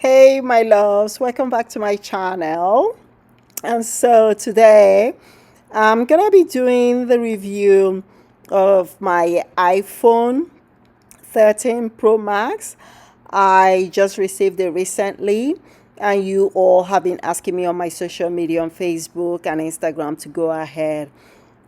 Hey, my loves, welcome back to my channel. And so today I'm gonna be doing the review of my iPhone 13 Pro Max. I just received it recently, and you all have been asking me on my social media on Facebook and Instagram to go ahead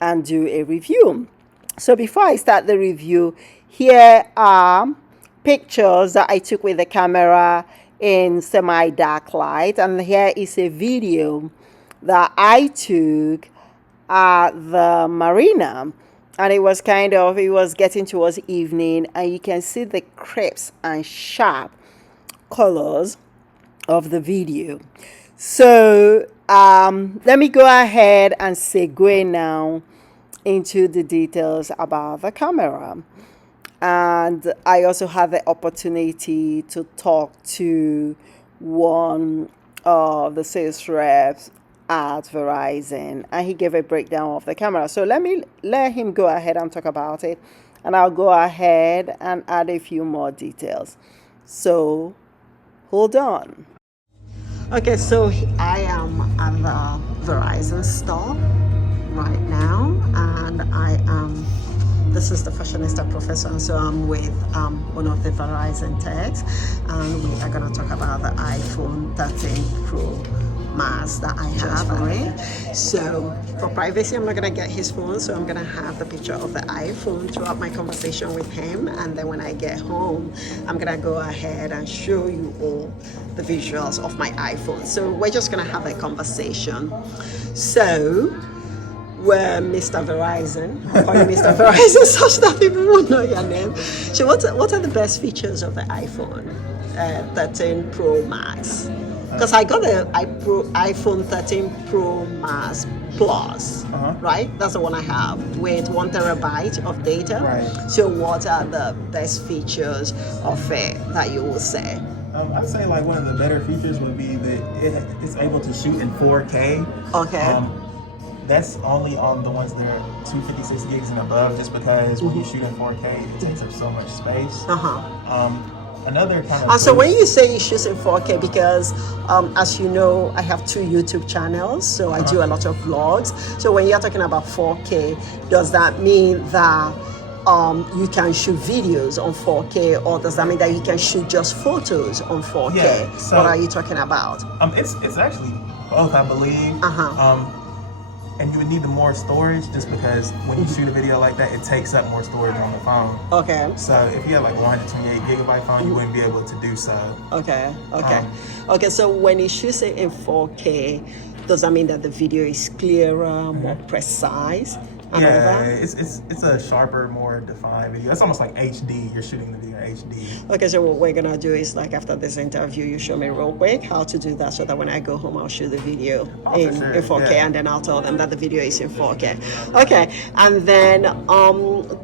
and do a review. So before I start the review, here are pictures that I took with the camera in semi-dark light, and here is a video that I took at the marina, and it was getting towards evening, and you can see the crisp and sharp colors of the video. So let me go ahead and segue now into the details about the camera. And I also had the opportunity to talk to one of the sales reps at Verizon, and he gave a breakdown of the camera. So let him go ahead and talk about it, and I'll go ahead and add a few more details. So hold on. Okay, so I am at the Verizon store right now, and this is the Fashionista Professor, and so I'm with one of the Verizon techs, and we are going to talk about the iPhone 13 Pro Max that I have on it. So for privacy, I'm not going to get his phone, so I'm going to have the picture of the iPhone throughout my conversation with him, and then when I get home, I'm going to go ahead and show you all the visuals of my iPhone. So we're just going to have a conversation. So we're Mr. Verizon. I call you Mr. Verizon such that people won't know your name. So what are the best features of the iPhone 13 Pro Max? Because I got the iPhone 13 Pro Max Plus, right? That's the one I have with 1 terabyte of data. Right. So what are the best features of it that you will say? I'd say like one of the better features would be that it's able to shoot in 4K. Okay. That's only on the ones that are 256 gigs and above, just because when you shoot in 4K, it takes up so much space. Another kind of so when you say you shoot in 4K, because as you know, I have 2 YouTube channels, so I do a lot of vlogs. So when you're talking about 4K, does that mean that you can shoot videos on 4K, or does that mean that you can shoot just photos on 4K? Yeah, so, what are you talking about? It's actually both, I believe. And you would need more storage, just because when you shoot a video like that, it takes up more storage on the phone. Okay. So if you had like a 128 gigabyte phone, you wouldn't be able to do so. Okay. Okay. So when you shoot it in 4K, does that mean that the video is clearer, more precise? Yeah, it's a sharper, more defined video. It's almost like HD. You're shooting the video HD. Okay, so what we're gonna do is, like, after this interview, you show me real quick how to do that, so that when I go home, I'll shoot the video in 4K, yeah. And then I'll tell them that the video is in 4K. Okay, and then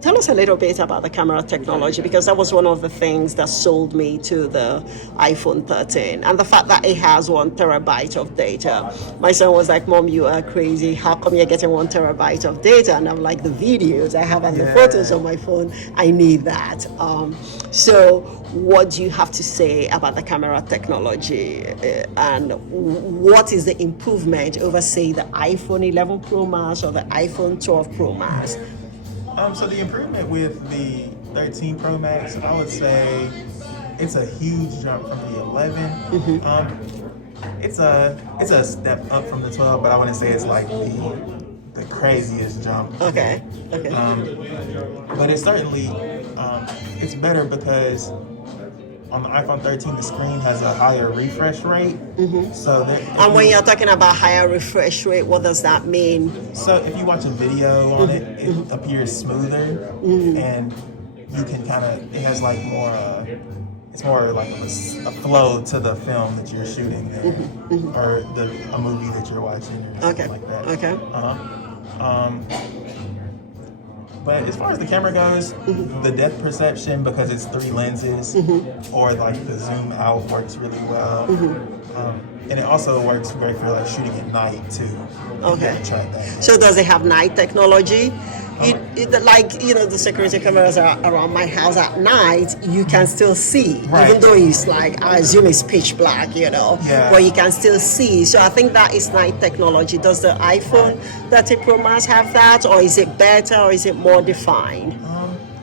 tell us a little bit about the camera technology, because that was one of the things that sold me to the iPhone 13, and the fact that it has 1 terabyte of data. My son was like, "Mom, you are crazy. How come you're getting 1 terabyte of data?" And I'm like, the videos I have and the photos on my phone, I need that. So what do you have to say about the camera technology, and what is the improvement over, say, the iPhone 11 Pro Max or the iPhone 12 Pro Max? So the improvement with the 13 Pro Max, I would say it's a huge jump from the 11. It's a step up from the 12, but I wouldn't say it's like the craziest jump. Okay. But it's certainly it's better, because on the iPhone 13 the screen has a higher refresh rate. So and when you're talking about higher refresh rate, what does that mean? So if you watch a video on it, it appears smoother, and you can it has like more it's more like a flow to the film that you're shooting, or a movie that you're watching, or something like that. Okay. But as far as the camera goes, the depth perception, because it's 3 lenses, or like the zoom out, works really well. And it also works great for like shooting at night too. If you Okay. haven't tried that. So does it have night technology? Like the security cameras are around my house at night, you can still see, Right. even though it's like, I assume it's pitch black, Yeah. but you can still see. So I think that is night technology. Does the iPhone 30 Pro Max have that, or is it better, or is it more defined?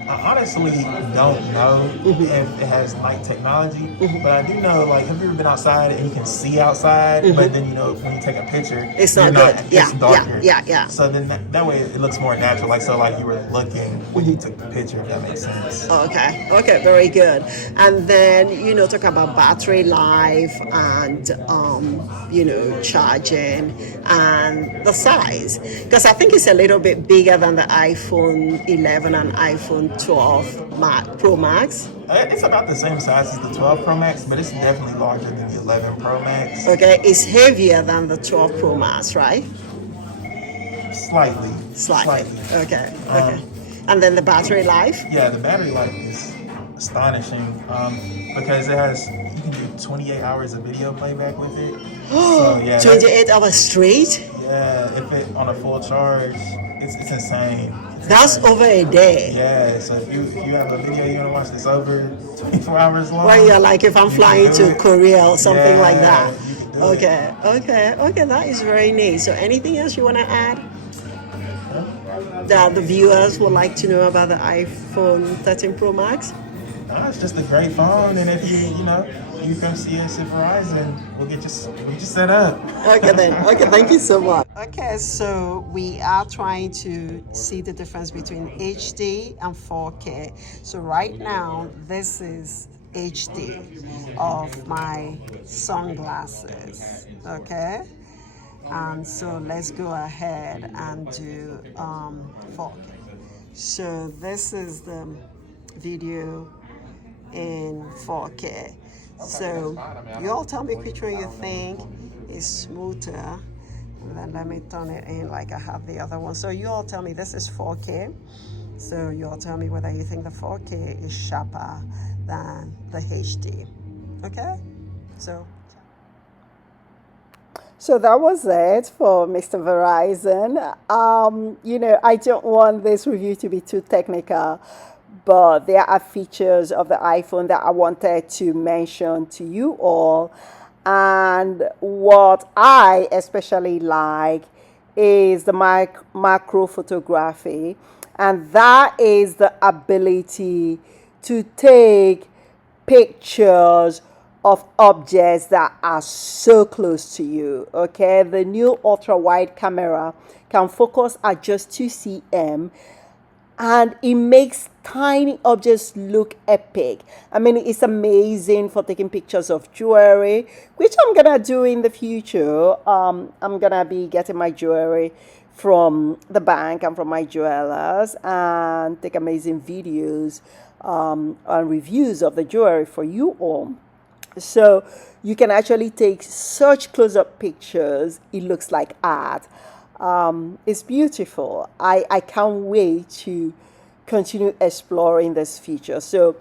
I honestly don't know if it has night technology, but I do know, like, have you ever been outside and you can see outside, but then, when you take a picture, It's you're not good. it's Yeah, darker. yeah. So then that way it looks more natural, like, so like you were looking when you took the picture, if that makes sense. Okay, very good. And then, talk about battery life and, charging and the size. Because I think it's a little bit bigger than the iPhone 11 and iPhone 12 Pro Max. It's about the same size as the 12 Pro Max, but it's definitely larger than the 11 Pro Max. Okay, it's heavier than the 12 Pro Max, right? Slightly. Okay. And then the battery life? Yeah, the battery life is astonishing because you can do 28 hours of video playback with it. So yeah, 28 hours straight? yeah. If it on a full charge, it's insane. That's over a day. Yeah. So if you have a video you want to watch that's over 24 hours long, Well, you're like, if I'm you flying can do to it. Korea or something like Yeah, that. you can do it. Okay, that is very neat. So anything else you want to add that the viewers would like to know about the iPhone 13 Pro Max? It's just a great phone, and if you come see us at Verizon, we'll get you set up. Okay then. Okay, thank you so much. Okay, so we are trying to see the difference between HD and 4K. So right now, this is HD of my sunglasses. Okay, and so let's go ahead and do 4K. So this is the video in 4K. So you all tell me which one you think is smoother, and then let me turn it in like I have the other one. So you all tell me this is 4K. So you all tell me whether you think the 4K is sharper than the HD. Okay? So that was it for Mr. Verizon. I don't want this review to be too technical, but there are features of the iPhone that I wanted to mention to you all. And what I especially like is the macro photography, and that is the ability to take pictures of objects that are so close to you. Okay, the new ultra wide camera can focus at just 2 cm, and it makes tiny objects look epic. I mean, it's amazing for taking pictures of jewelry, which I'm gonna do in the future. I'm gonna be getting my jewelry from the bank and from my jewelers and take amazing videos and reviews of the jewelry for you all. So you can actually take such close-up pictures, it looks like art. It's beautiful. I can't wait to continue exploring this feature. So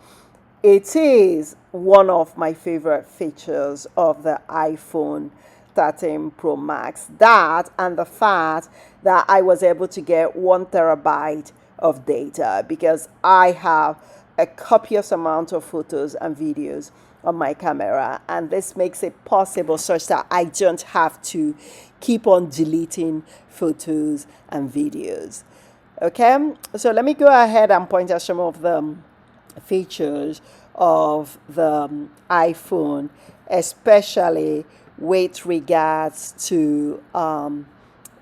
it is one of my favorite features of the iPhone 13 Pro Max. That and the fact that I was able to get 1 terabyte of data, because I have a copious amount of photos and videos on my camera, and this makes it possible such that I don't have to keep on deleting photos and videos. Okay, so let me go ahead and point out some of the features of the iPhone, especially with regards to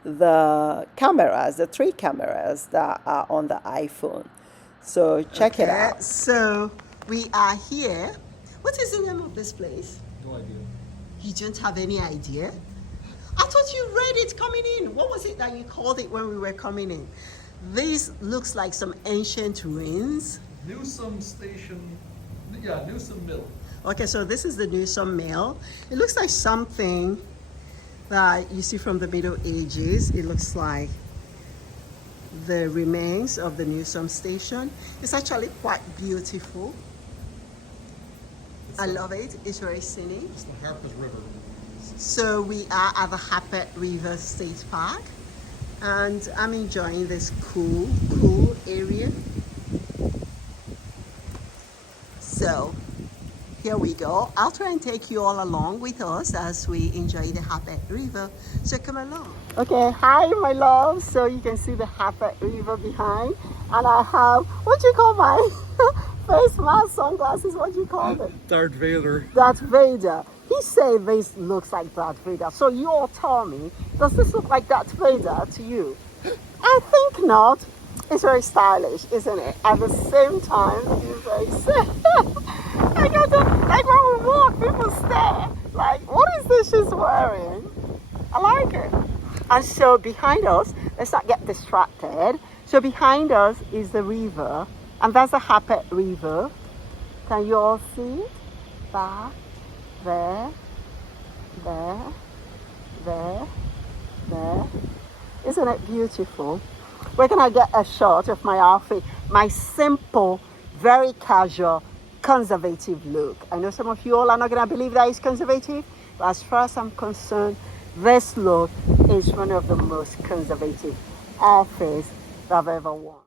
the cameras, the 3 cameras that are on the iPhone. So check it out. So we are here. What is the name of this place? No idea. You don't have any idea? I thought you read it coming in. What was it that you called it when we were coming in? This looks like some ancient ruins. Newsom Station, yeah, Newsom Mill. Okay, so this is the Newsom Mill. It looks like something that you see from the Middle Ages. It looks like the remains of the Newsom Station. It's actually quite beautiful. I love it. It's very scenic. It's the Harpers River. So we are at the Harpeth River State Park, and I'm enjoying this cool area. So here we go. I'll try and take you all along with us as we enjoy the Harpeth River. So come along. Okay, hi my love. So you can see the Harpeth River behind, and I have, what do you call my face mask, sunglasses, what do you call it? Darth Vader. Darth Vader. He said this looks like Darth Vader. So you all tell me, does this look like Darth Vader to you? I think not. It's very stylish, isn't it? At the same time, it's very I got to, like when we walk, people stare. Like, what is this she's wearing? I like it. And so behind us, let's not get distracted. So behind us is the river, and that's the Harpeth River. Can you all see it? Back, there, there. Isn't it beautiful? We're gonna get a shot of my outfit, my simple, very casual, conservative look. I know some of you all are not gonna believe that it's conservative, but as far as I'm concerned, this look is one of the most conservative outfits that I've ever worn.